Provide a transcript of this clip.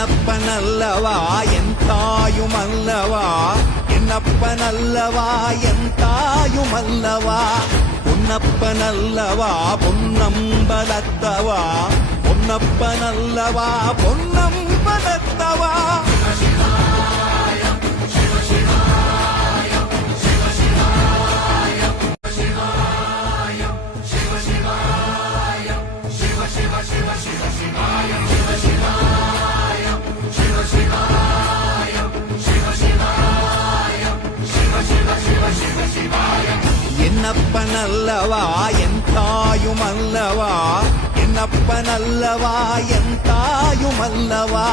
என்னப்பனல்லவா என் தாயுமல்லவா, என்னப்பனல்லவா என் தாயுமல்லவா, பொன்னப்பனல்லவா பொன்னம்பலத்தவா, பொன்னப்பனல்லவா பொன்னம்பலத்தவா. என்னப்பனல்லவா என் தாயுமல்லவா, என்னப்பனல்லவா என் தாயுமல்லவா.